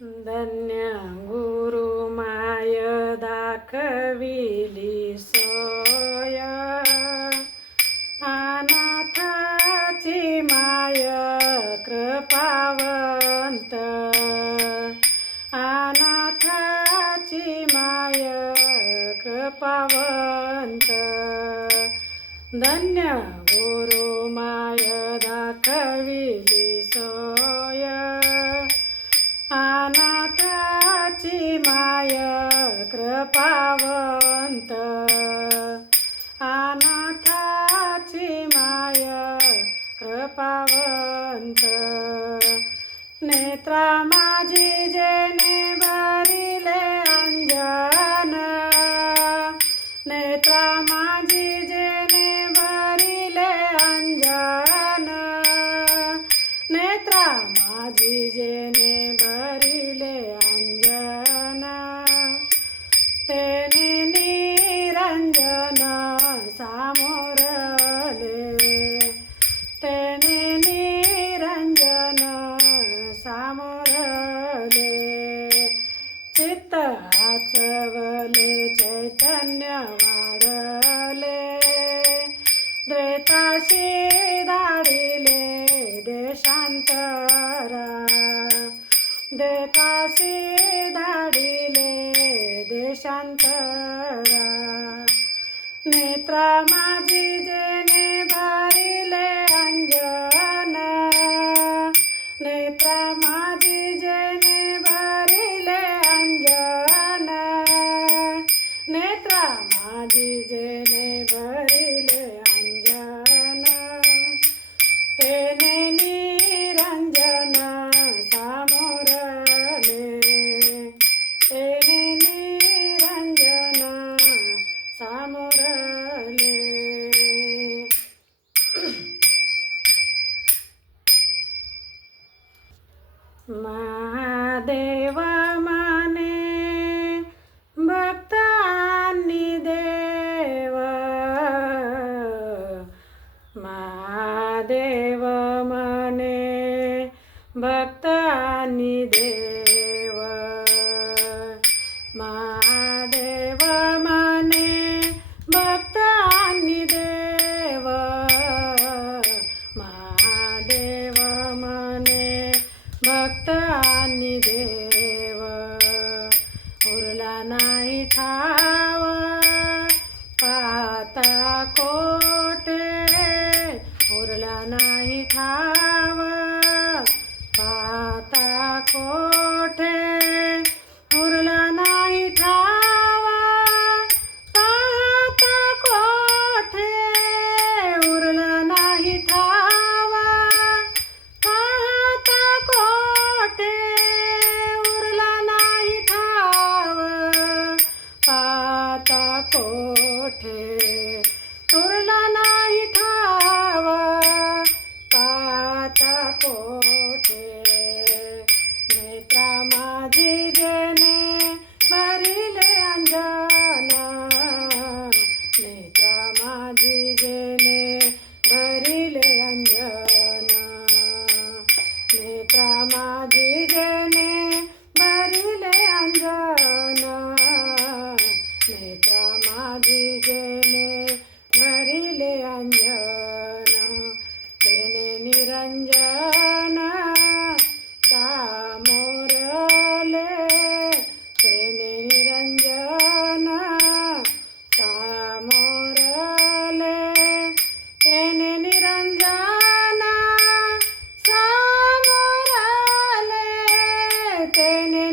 धन्य गुरु माय दाखविली सोय, अनाथाची माय कृपावंत, अनाथाची माय कृपावंत. धन्य गुरु माय दाखविली सोय, अनाथाची माय कृपावंत, अनाथाची माय कृपावंत. नेत्रा माझी जेणे भरिले अंजन, नेत्रा माझी जेणे भरिले अंजन, नेत्रा माझी जेणे भरिले अंजन. तेने निरंजन सामोरले, तेने निरंजन सामोरले. चित्त आचवले चैतन्य वाढले, द्वैताशी धाडिले देशांतरा, द्वैताशी धाडिले देशांतरा. नेत्रा माझी जेणे भरिले अंजन, नेत्रा माझी जेणे भरिले अंजन, नेत्रा माझी जेणे भरिले अंजन. तेने निरंजन सामोरले, तेने निरंजन सामोरले. महादेव माने भक्त आणि देव, महादेव माने भक्त आणि देव, महादेव माने भक्त आणि देव, महादेव माने भक्त आणि देव. उरला नाही ठाव पाता कोठे, उरला नाही ठाव पाता कोठे, उरला नाही ठाव पाता कोठे, उरला नाही ठाव पाता कोठे, उरला नाही ठाव पाता कोठे, उरला नाही ठाव पाता कोठे. नेत्रा माझी जेणे भरिले अंजन, नेत्रा माझी जेणे भरिले अंजन, नेत्रा माझी जेणे भरिले अंजन, नेत्रा माझी जेणे भरिले अंजन. तेने निरंजन सामोरले, तेने निरंजन सामोरले, तेने निरंजन सामोरले, तेने